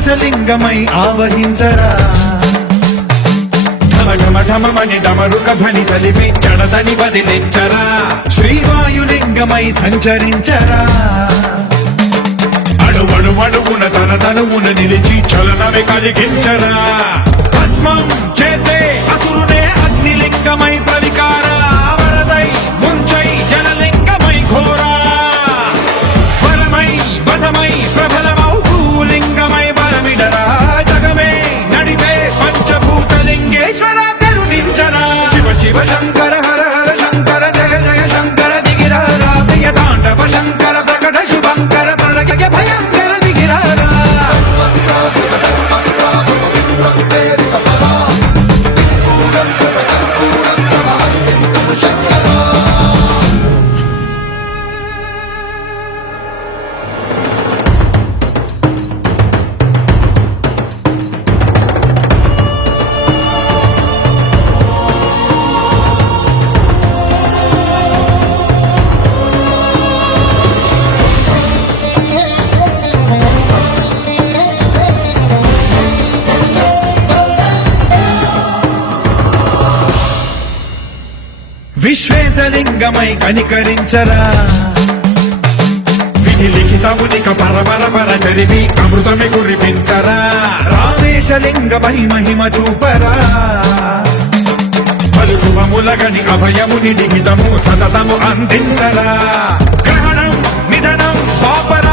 ఆకాశలింగమై ఆవహించరా ఢమఢమని డమరుక ధ్వని సలిపి జడదని వదిలించరా శ్రీవాయులింగమై సంచరించరా అడుగున తన తనువున నిలిచి చలనమే కలిగించరా భస్మం చేసే అసురునే అగ్నిలింగమై ప్రవికార వరదై ముంచై జలలింగమై ఘోరా వరమై వసమై ప్రబలమౌ భూలింగమై బలమిడరా జగమే నడిపే పంచభూతలింగేశ్వర కరుణించరా శివ శివ శంకర హర హర శంకర జయ జయ శంకర దిగిరారా ప్రియ తాండవ శంకర ప్రకట శుభంకర ప్రళయ భయంకర దిగిరారా విశ్వేశలింగమై కనికరించరా విధి లిఖితమునిక పరపర చరివి అమృతమి కురిపించరా రామేశలింగమై మహిమ చూపరా పలు శుభములగని అభయముని లిఖితము సతతము అందించరా గ్రహణం నిధనం పాపర